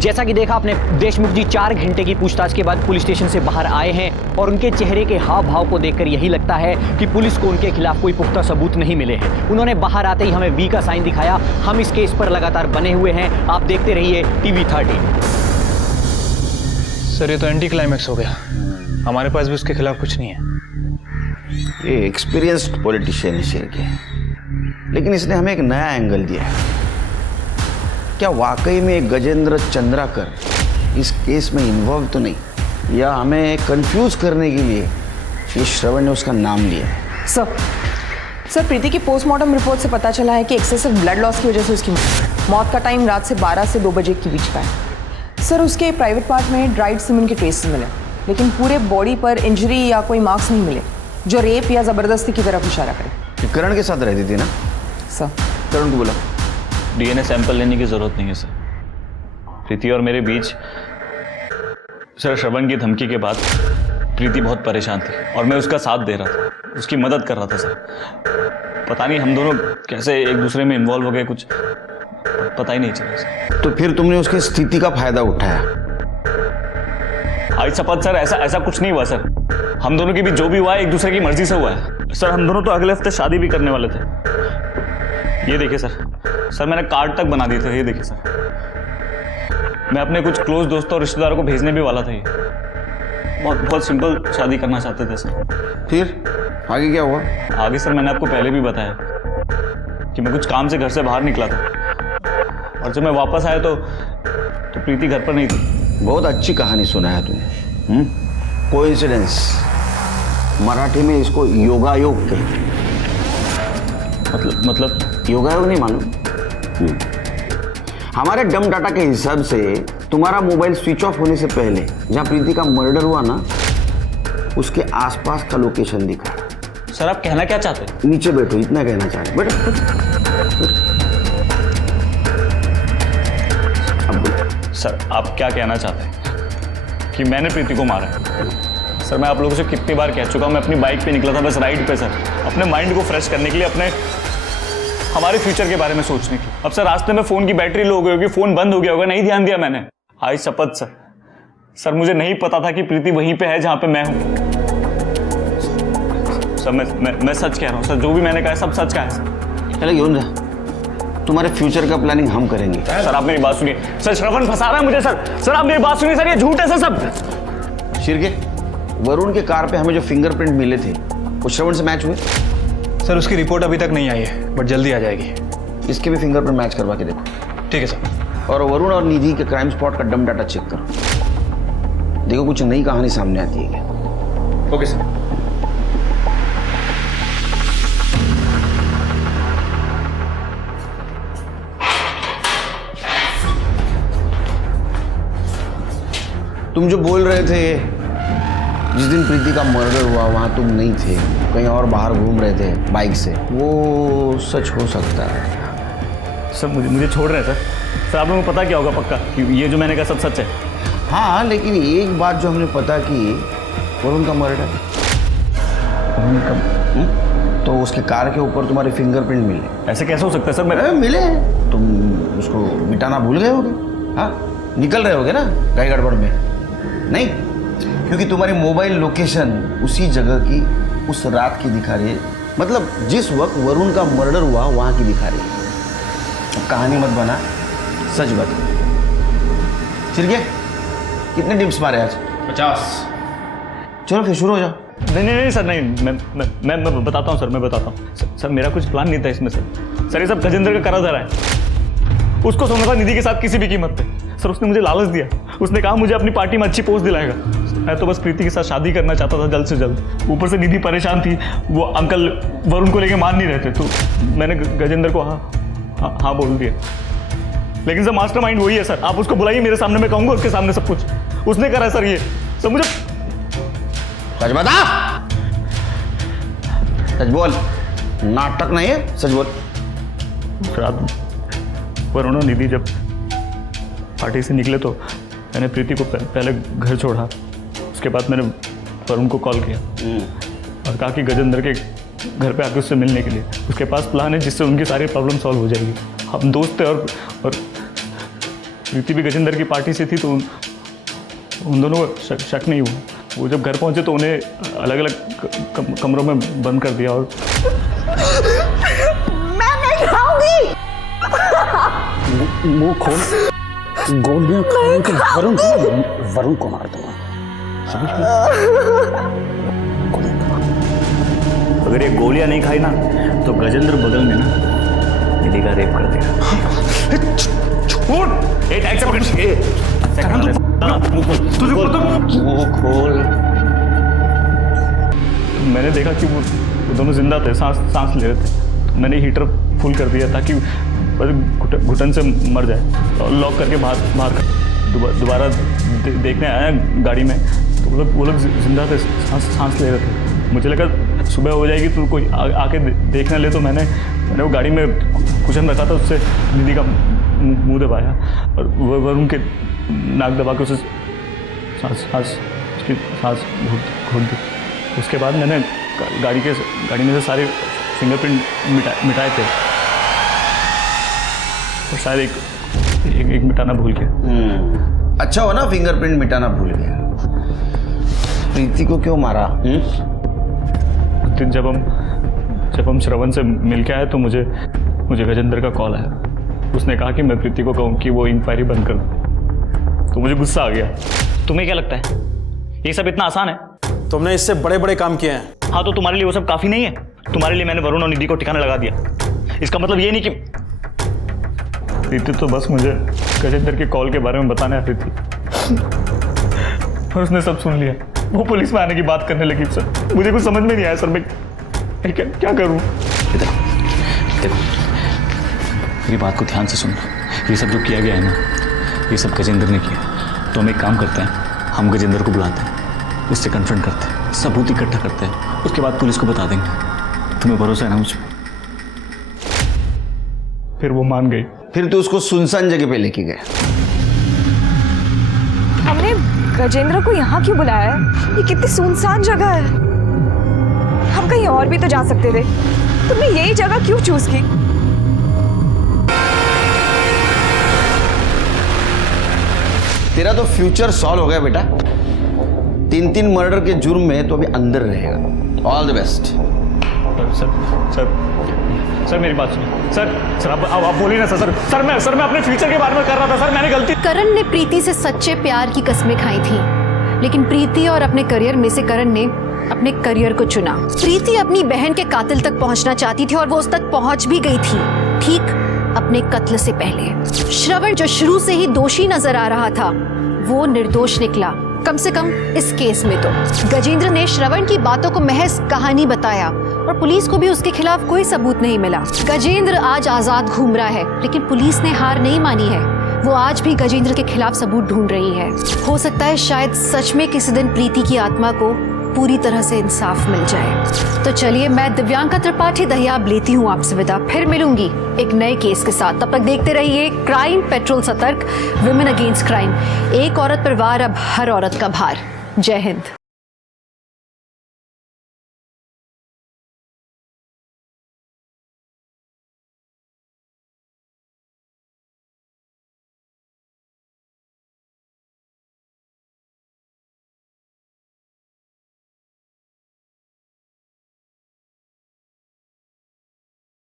जैसा कि देखा आपने, देशमुख जी 4 घंटे की पूछताछ के बाद पुलिस स्टेशन से बाहर आए हैं और उनके चेहरे के हाव भाव को देखकर यही लगता है कि पुलिस को उनके खिलाफ कोई पुख्ता सबूत नहीं मिले हैं। उन्होंने बाहर आते ही हमें वी का साइन दिखाया। हम इस केस पर लगातार बने हुए हैं। आप देखते रहिए TV 13। सर ये तो एंटी क्लाइमैक्स हो गया, हमारे पास भी उसके खिलाफ कुछ नहीं है। ये एक्सपीरियंस्ड पॉलिटिशियन है शेर के, लेकिन इसने हमें एक नया एंगल दिया है। क्या वाकई में गजेंद्र चंद्राकर इस केस में इन्वॉल्व तो नहीं, या हमें कंफ्यूज करने के लिए ये श्रवण ने उसका नाम लिया है? सर प्रीति की पोस्टमार्टम रिपोर्ट से पता चला है कि एक्सेसिव ब्लड लॉस की वजह से उसकी मौत का टाइम रात से 12 से 2 बजे के बीच का है। सर उसके प्राइवेट पार्ट में ड्राइड सीमेंट के ट्रेसेस मिले, लेकिन पूरे बॉडी पर इंजरी या कोई मार्क्स नहीं मिले जो रेप या ज़बरदस्ती की तरफ इशारा करे। करण के साथ रहती थी ना? सर करण को बोला DNA सैंपल लेने की जरूरत नहीं है सर। प्रीति और मेरे बीच सर श्रवण की धमकी के बाद प्रीति बहुत परेशान थी और मैं उसका साथ दे रहा था, उसकी मदद कर रहा था सर। पता नहीं हम दोनों कैसे एक दूसरे में इन्वॉल्व हो गए, कुछ पता ही नहीं चला सर। तो फिर तुमने उसकी स्थिति का फायदा उठाया? आज शपथ सर, ऐसा कुछ नहीं हुआ सर। हम दोनों के बीच जो भी हुआ है एक दूसरे की मर्जी से हुआ है सर। हम दोनों तो अगले हफ्ते शादी भी करने वाले थे। ये देखिए सर, मैंने कार्ड तक बना दिए थे। ये देखिए सर, मैं अपने कुछ क्लोज दोस्तों और रिश्तेदारों को भेजने भी वाला था। ये बहुत सिंपल शादी करना चाहते थे सर। फिर आगे क्या हुआ? आगे सर मैंने आपको पहले भी बताया कि मैं कुछ काम से घर से बाहर निकला था और जब मैं वापस आया तो प्रीति घर पर नहीं थी। बहुत अच्छी कहानी सुनाया तुमने। कोइंसिडेंस, मराठी में इसको योगायोग कहते हैं। मतलब योगायोग नहीं मालूम? हमारे डम डाटा के हिसाब से तुम्हारा मोबाइल स्विच ऑफ होने से पहले जहां प्रीति का मर्डर हुआ ना, उसके आसपास का लोकेशन दिखा। सर आप कहना क्या चाहते हैं? नीचे बैठो, इतना कहना चाह रहे। बैठो। अब बोलो। सर आप क्या कहना चाहते हैं कि मैंने प्रीति को मारा? सर मैं आप लोगों से कितनी बार कह चुका हूं, मैं अपनी बाइक पे निकला था बस राइड पे सर, अपने माइंड को फ्रेश करने के लिए, हमारे फ्यूचर के बारे में सोचने की। अब सर रास्ते में फोन की बैटरी लो हो गई होगी, फोन बंद हो गया होगा, नहीं ध्यान दिया मैंने। आई शपथ सर, मुझे नहीं पता था कि प्रीति वहीं पे है जहां पे मैं हूं। सर मैं सच कह रहा हूं सर, जो भी मैंने कहा सब सच का है सर। चले घेऊन जा, तुम्हारे फ्यूचर का प्लानिंग हम करेंगे। सर आप मेरी बात सुनिए सर, श्रवण फंसा रहा है मुझे सर आप मेरी बात सुनिए सर, ये झूठ है सर सब। शिरके, वरुण के कार पे हमें जो फिंगरप्रिंट मिले थे वो श्रवण से मैच हुए? सर उसकी रिपोर्ट अभी तक नहीं आई है, बट जल्दी आ जाएगी। इसके भी फिंगरप्रिंट मैच करवा के देखो। ठीक है सर। और वरुण और निधि के क्राइम स्पॉट का डम डाटा चेक करो, देखो कुछ नई कहानी सामने आती है क्या। Okay sir. तुम जो बोल रहे थे जिस दिन प्रीति का मर्डर हुआ वहां तुम नहीं थे, कहीं और बाहर घूम रहे थे बाइक से, वो सच हो सकता है? सर मुझे छोड़ रहे हैं सर आप लोगों को पता क्या होगा पक्का कि ये जो मैंने कहा सब सच है? हाँ, लेकिन एक बात जो हमने पता की, वरुण का मर्डर, तो उसके कार के ऊपर तुम्हारे फिंगरप्रिंट मिले। ऐसे कैसे हो सकता है सर? मैं मिले, तुम उसको मिटाना भूल गए होगे। हाँ, निकल रहे होगे ना गाड़ी गड़बड़ में। नहीं, क्योंकि तुम्हारी मोबाइल लोकेशन उसी जगह की उस रात की दिखा रही है, मतलब जिस वक्त वरुण का मर्डर हुआ वहां की दिखा रही है। अब कहानी मत बना, सच बता। चिरके, कितने टिप्स मारे आज? 50। चलो फिर शुरू हो जाओ। नहीं सर, नहीं मैं बताता हूँ सर, मैं बताता हूँ सर, मेरा कुछ प्लान नहीं था इसमें सर। ये सब गजेंद्र का करा धरा है। उसको सोना था निधि के साथ किसी भी कीमत पे सर। उसने मुझे लालच दिया, उसने कहा मुझे अपनी पार्टी में अच्छी पोस्ट दिलाएगा। मैं तो बस प्रीति के साथ शादी करना चाहता था जल्द से जल्द। ऊपर से निधि परेशान थी, वो अंकल वरुण को लेके मान नहीं रहे थे, तो मैंने गजेंद्र को हाँ बोल दिया। लेकिन सर मास्टरमाइंड वही है सर, आप उसको बुलाइए मेरे सामने, मैं कहूँगा उसके सामने सब कुछ उसने करा है सर। ये सब मुझे सच बता, सच बोल, नाटक नहीं है, सच बोल। रात वरुण और निधि जब पार्टी से निकले तो मैंने प्रीति को पहले घर छोड़ा, उसके बाद मैंने वरुण को कॉल किया और कहा कि गजेंद्र के घर पे आके उससे मिलने के लिए, उसके पास प्लान है जिससे उनकी सारी प्रॉब्लम सॉल्व हो जाएगी। हम दोस्त थे और प्रीति भी गजेंद्र की पार्टी से थी, तो उन दोनों को शक नहीं हुआ। वो जब घर पहुंचे तो उन्हें अलग अलग कमरों में बंद कर दिया और मैं नहीं खाऊंगी। मुंह खोल, गोलियां खाने के वरुण को मार दूंगा, समझ में? अगर ये गोलियां नहीं खाई ना तो गजेंद्र बगल में ना निधि का रेप कर देगा। मुंह खोल। मैंने देखा कि वो दोनों जिंदा थे, सांस ले रहे थे, तो मैंने हीटर फुल कर दिया ताकि घुटन से मर जाए और लॉक करके बाहर दोबारा देखने आया गाड़ी में, तो वो लोग जिंदा थे, सांस ले रहे थे। मुझे लगा सुबह हो जाएगी तो कोई आके देख ना ले, तो मैंने वो गाड़ी में कुशन रखा था, उससे निधि का मुंह दबाया और वरुण के नाक दबा के उसे उसकी सांस घोट दी। उसके बाद मैंने गाड़ी में से सारे फिंगरप्रिंट मिटाए थे और शायद एक मिटाना भूल गया। अच्छा हो ना फिंगरप्रिंट मिटाना भूल गया। प्रीति को क्यों मारा? उस दिन जब हम श्रवण से मिल के आए तो मुझे गजेंद्र का कॉल आया। उसने कहा कि मैं प्रीति को कहूँ कि वो इंक्वायरी बंद कर दे, तो मुझे गुस्सा आ गया। तुम्हें क्या लगता है ये सब इतना आसान है? तुमने इससे बड़े बड़े काम किए हैं। हाँ, तो तुम्हारे लिए वो सब काफी नहीं है? तुम्हारे लिए मैंने वरुण और निधि को ठिकाना लगा दिया। इसका मतलब ये नहीं कि प्रीति तो बस मुझे गजेंद्र के कॉल के बारे में बताने आती थी और उसने सब सुन लिया। वो पुलिस में आने की बात करने लगी। सर मुझे कुछ समझ में नहीं आया सर, मैं क्या करूं? देखो मेरी बात को ध्यान से सुनना। ये सब जो किया गया है ना, ये सब गजेंद्र ने किया। तो हम एक काम करते हैं, हम गजेंद्र को बुलाते हैं, उससे कन्फ्रंट करते हैं, सबूत इकट्ठा करते हैं, उसके बाद पुलिस को बता देंगे। तुम्हें भरोसा है ना मुझ पर? फिर वो मान गई। फिर तो उसको सुनसान जगह पे लेके गया। हमने गजेंद्र को यहाँ क्यों बुलाया है? ये कितनी सुनसान जगह है। हम कहीं और भी तो जा सकते थे, तुमने यही जगह क्यों चूज की? तेरा तो फ्यूचर सॉल्व हो गया बेटा। 3 मर्डर के जुर्म में तो अभी अंदर रहेगा। All the best. सर मेरी बात सुनिए। सर आप बोलिए ना सर मैं अपने फ्यूचर के बारे में कर रहा था। सर मैंने गलती। करण ने प्रीति से सच्चे प्यार की कस्में खाई थी, लेकिन प्रीति और अपने करियर में से करण ने अपने करियर को चुना। प्रीति अपनी बहन के कातिल तक पहुंचना चाहती थी और वो उस तक पहुंच भी गई थी, ठीक अपने कत्ल से पहले। श्रवण जो शुरू से ही दोषी नजर आ रहा था, वो निर्दोष निकला, कम से कम इस केस में तो। गजेंद्र ने श्रवण की बातों को महज कहानी बताया और पुलिस को भी उसके खिलाफ कोई सबूत नहीं मिला। गजेंद्र आज आजाद घूम रहा है, लेकिन पुलिस ने हार नहीं मानी है। वो आज भी गजेंद्र के खिलाफ सबूत ढूंढ रही है। हो सकता है शायद सच में किसी दिन प्रीति की आत्मा को पूरी तरह से इंसाफ मिल जाए। तो चलिए, मैं दिव्यांका त्रिपाठी दहियाब लेती हूँ आपसे विदा। फिर मिलूंगी एक नए केस के साथ। तब तक देखते रहिए क्राइम पेट्रोल सतर्क, विमेन अगेंस्ट क्राइम। एक औरत पर वार, अब हर औरत का भार। जय हिंद।